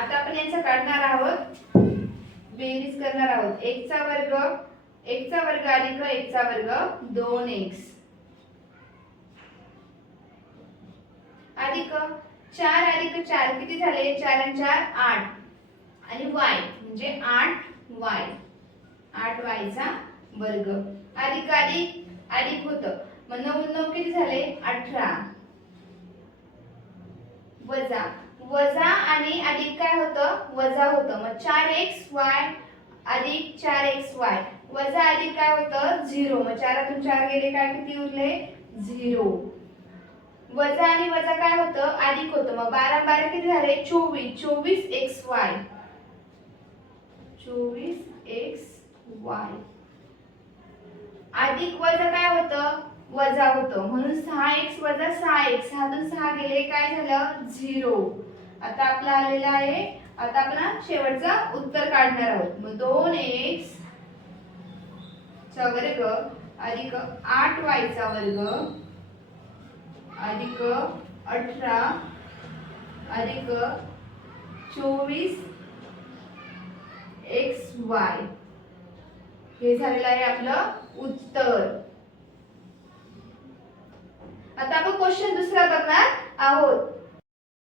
आता आपण यांचा काढणार आहोत, बेरीज करणार आहोत. x चा वर्ग अधिक x चा वर्ग 2x अधिक 4 अधिक 4 किती झाले? 4 आणि 4 8 आणि y म्हणजे 8y चा वर्ग अधिक अधिक अधिक होतं. मग 9 9 किती झाले? 18 वजा वजा आणि अधिक काय होतं? वजा होतं. मग 4xy अधिक 4xy वजा अधिक काय होतं? 0. मग 4तून 4 गेले काय किती उरले? 0. वजा आणि वजा काय होतं? अधिक होतं. मग 12 12 किती झाले? 24 24xy 24xy अधिक वजा काय होतं? वजा होतं. म्हणून 6x वजा 6x 6 तून 6 गेले काय झालं? 0. आता आपला आलेला आहे. आता आपण शेवटचं उत्तर काढणार आहोत. मग 2x चा वर्ग अधिक 8y चा वर्ग अधिक 18 अधिक 24xy हे झालेलं आहे आपलं उत्तर. आता आपण क्वेश्चन दुसरा बघणार आहोत.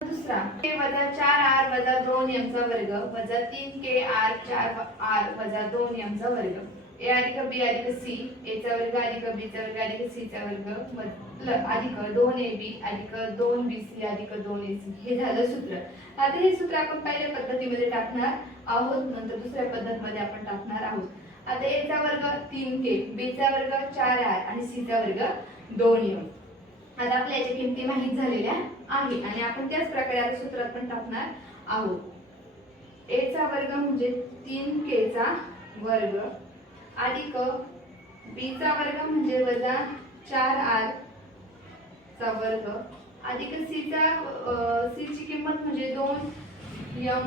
दुसरा वजा 4r वजा 2m चा वर्ग वजा 3kr 4r वजा 2m चा वर्ग a अधिक b अधिक c a चा वर्ग अधिक b चा वर्ग अधिक c चा वर्ग अधिक 2ab अधिक 2bc अधिक 2ac हे झालं सूत्र. आता हे सूत्र आपण पहिल्या पद्धतीमध्ये टाकणार आहोत, नंतर दुसऱ्या पद्धतीमध्ये आपण टाकणार आहोत. आता a चा वर्ग 3k b चा वर्ग 4r आणि c चा वर्ग 2m. आता आपल्या याच्या किमती माहित झालेल्या आहे आणि आपण त्याच प्रकारे आता सूत्रात पण टाकणार आहोत. a चा वर्ग म्हणजे 3k चा वर्ग अधिक b चा वर्ग म्हणजे वजा 4r चा वर्ग अधिक c ची किंमत म्हणजे 2m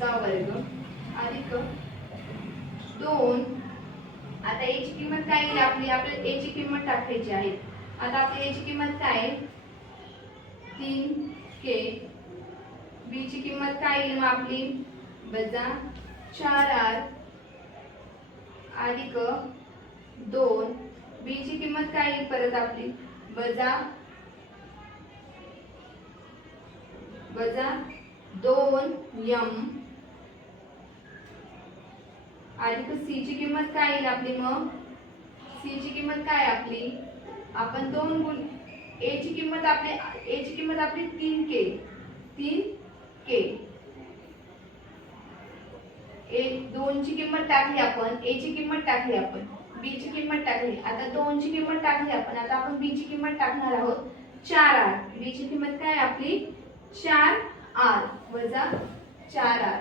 चा वर्ग अधिक 2. आता a ची किंमत काय येईल आपली? आपल्याला a ची किंमत टाकायची आहे. आता आपली a ची किंमत काय? 3k. b ची किंमत काय येईल मग आपली? वजा 4r अधिक 2. b ची किंमत काय येईल परत आपली? वजा 2m अधिक c ची किंमत काय येईल आपली? मग c ची किंमत काय आपली? आपण 2 गुण a ची किंमत आपली 3k a 2 ची किंमत टाकली आपण, a ची किंमत टाकली आपण, b ची किंमत टाकली. आता 2 ची किंमत टाकली आपण. आता आपण b ची किंमत टाकणार आहोत 4r. b ची किंमत काय आपली? 4r वजा 4r.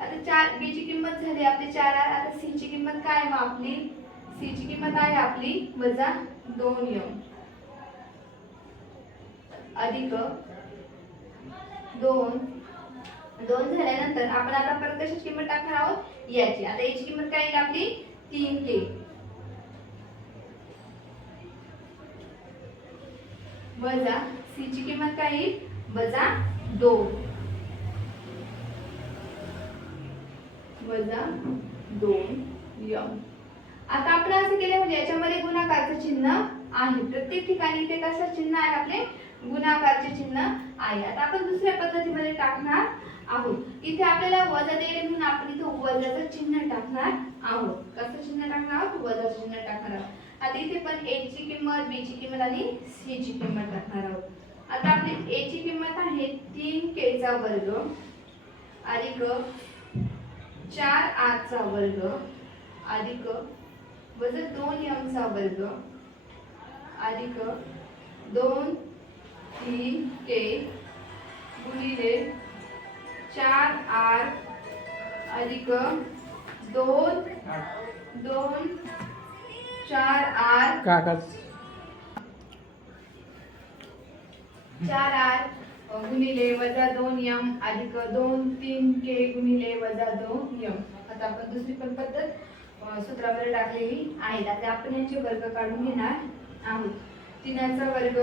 आता b ची किंमत झाली आपली 4r. आता c ची किंमत काय मग आपली? c ची किंमत आहे आपली वजा 2m अधिक 2 झाल्यानंतर आपण आता परत कशाची किंमत टाकणार आहोत? याची. आता याची किंमत काय येईल आपली? 3k वजा c ची किंमत काय येईल? वजा 2 वजा 2m. आता आपण असं केलं म्हणजे याच्यामध्ये गुणाकारचे चिन्ह आहे. प्रत्येक ठिकाणी ते कसं चिन्ह आहे? आपले गुणाकारचे चिन्ह आहे. आता आपण दुसऱ्या पद्धतीमध्ये टाकणार आहोत. इथे आपल्याला वजा दिले म्हणून आपण इथे वजाचं चिन्ह टाकणार आहोत. कसं चिन्ह टाकणार आहोत? वजाचं चिन्ह टाकणार आहोत. आता इथे पण a ची किंमत, b ची किंमत आणि c ची किंमत टाकणार आहोत. आता आपली a ची किंमत आहे 3k चा वर्ग अधिक 4r चा वर्ग अधिक वजा 2m चा वर्ग अधिक 2-3k गुणिले 4r अधिक 4r 4r गुणिले वजा 2m अधिक 2-3k गुणिले वजा 2m. आता आपण दुसरी पण पद्धत सूत्रामध्ये टाकलेली आहे. आता आपण यांचे वर्ग काढून घेणार आहोत. 3 चा वर्ग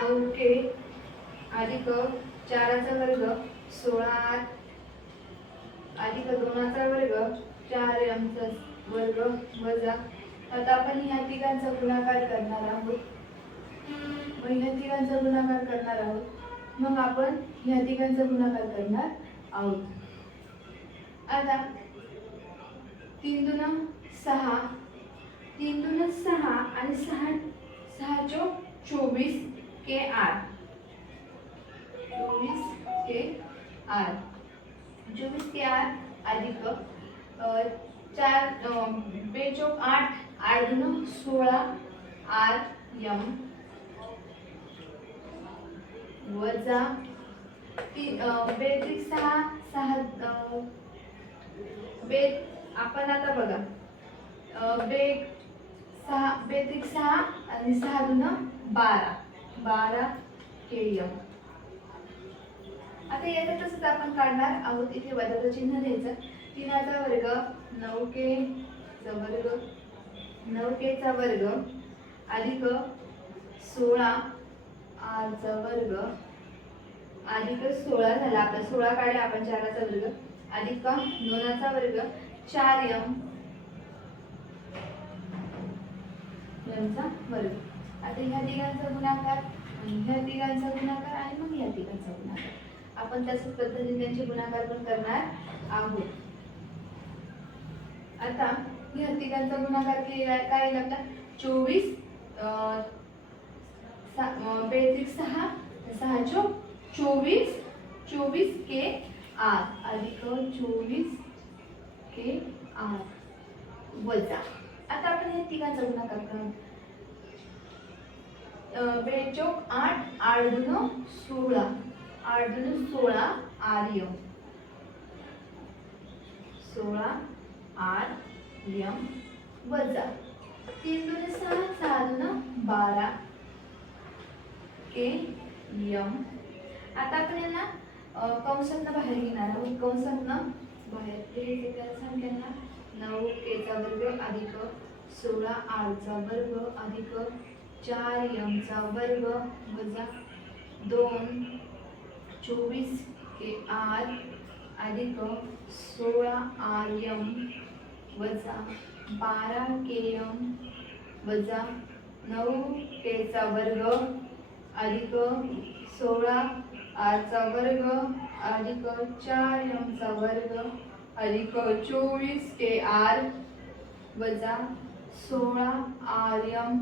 9k अधिक 4चा वर्ग 16r अधिक 2चा वर्ग 4mचा वर्ग वजा, आता आपण ह्या तिघांचा गुणाकार करणार आहोत. ह्या तिघांचा गुणाकार करणार आहोत, मग आपण ह्या तिघांचा गुणाकार करणार आहोत. आता 3 दून 6, 3 दून 6 आणि 6 चोक 24 kr 24 kr अधिक 4 बेचोक 8, 8 दून 16 rm वजा 3 6 6 आपण आता बघा बेत्रिक 6 आणि 6 दून 12 km. आता याचं तसंच आपण काढणार आहोत. इथे वजाचं चिन्ह द्यायचं. 3चा वर्ग 9k चा वर्ग 9k चा वर्ग अधिक 16 r चा वर्ग अधिक 16 झाला आपला 16 काढला आपण 4चा वर्ग अधिक 2चा वर्ग 4m चा वर्ग. आता ह्या तिघांचा गुणाकार ह्या तिघांचा गुणाकार आणि मग ह्या तिघांचा गुणाकार आपण तशाच पद्धतीने त्यांचे गुणाकार पण करणार आहोत. आता ह्या तिघांचा गुणाकार केला काय येईल आपला 24 बेत्रिक 6 6 चोक 24 के आर अधिक 24 के आर वजा, आता आपण ह्या तिघांचा गुणाकार करू. बेचोक 8, 8 दून 16 8 दून 16 rm 16 rm वजा 3 दून 6 6 दून 12 km. आता आपण यांना कंसातनं बाहेर घेणार आहोत. कंसातनं बाहेर ते संख्यांना 9k चा वर्ग अधिक 16 r चा वर्ग अधिक 4m चा वर्ग वजा 2 24 kr अधिक 16 rm वजा 12 km वजा 9k चा वर्ग अधिक 16 r चा वर्ग अधिक 4m चा वर्ग अधिक 24 kr वजा 16 rm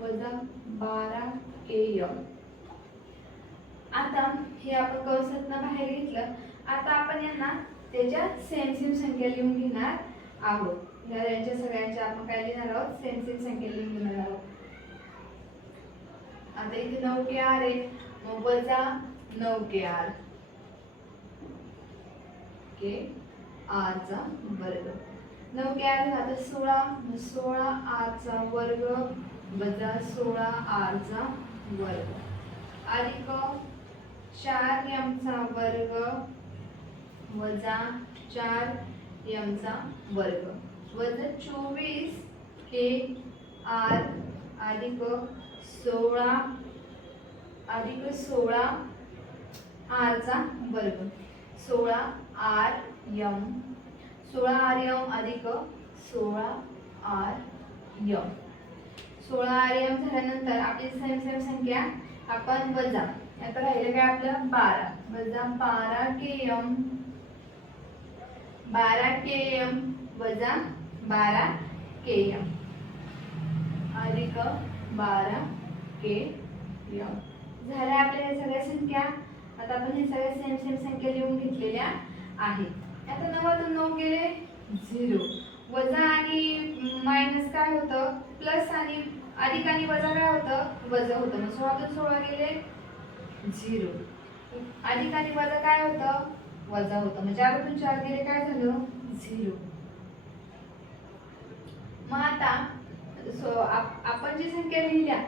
वजा 12 km. आता हे आपण कंसातनं बाहेर घेतलं. आता आपण यांना त्याच्या सेम संख्या लिहून घेणार आहोत. यांच्या सगळ्यांच्या आपण काय लिहिणार आहोत सेम संख्या लिहून घेणार आहोत. आता इथे 9kr आहे मग वजा 9kr r चा वर्ग 9kr झाला 16 r चा वर्ग वजा 16 r चा वर्ग अधिक 4m चा वर्ग वजा 4m चा वर्ग वजा 24 kr अधिक 16 r चा वर्ग 16 rm 16 rm अधिक 16 rm 16 rm झाल्यानंतर आपली सेम संख्या आपण वजा आता राहिलं काय आपलं 12 वजा 12 km वजा 12 km अधिक 12 km झाल्या आपल्या या सगळ्या संख्या. आता आपण हे सगळ्या सेम संख्या लिहून घेतलेल्या आहेत. आता 9 तून 9 गेले 0 वजा आणि मायनस काय होतं प्लस आणि अधिक आणि वजा काय होतं वजा होतं. मग 16 तून 16 गेले 0 अधिक आणि वजा काय होतं वजा होतं. मग 4 तून 4 गेले काय झालं 0. मग आता आपण जी संख्या लिहिल्या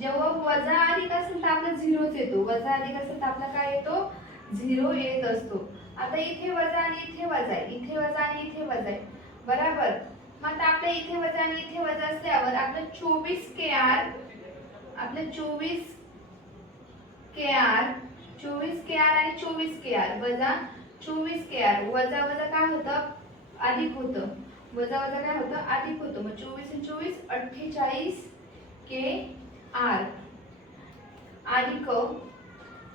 जेव्हा वजा अधिक असेल तर आपला 0च येतो. वजा अधिक असेल तर आपला काय येतो 0 येत असतो. आता इथे वजा आणि इथे वजा आहे, इथे वजा आणि इथे वजा आहे बरोबर. मग आता आपल्या इथे वजा आणि इथे वजा असल्यावर आपलं 24 kr आपलं 24 kr 24 KR आणि 24 KR वजा 24 KR वजा वजा काय होतं अधिक होतं वजा वजा काय होतं अधिक होतं मग 24 आणि 24 48 KR अधिक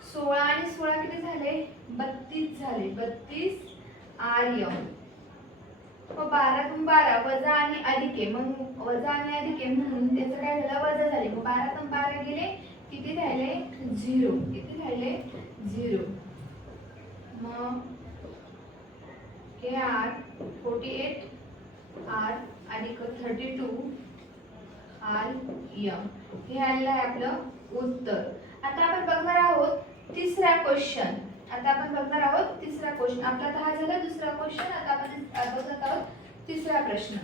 16 आणि 16 किती झाले 32 झाले 32 RM मग 12 वजा आणि अधिक आहे मग वजा आणि अधिक आहे म्हणून त्याचं काय झालं वजा झाले मग 12 गेले किती राहिले 0 किती राहिले 0 मग KR 48 R अधिक 32 RM हे आलेलं आहे आपलं उत्तर आता आपण बघणार आहोत तिसरा क्वेश्चन आपला हा झाला दुसरा क्वेश्चन आता आपण बघत आहोत तिसरा प्रश्न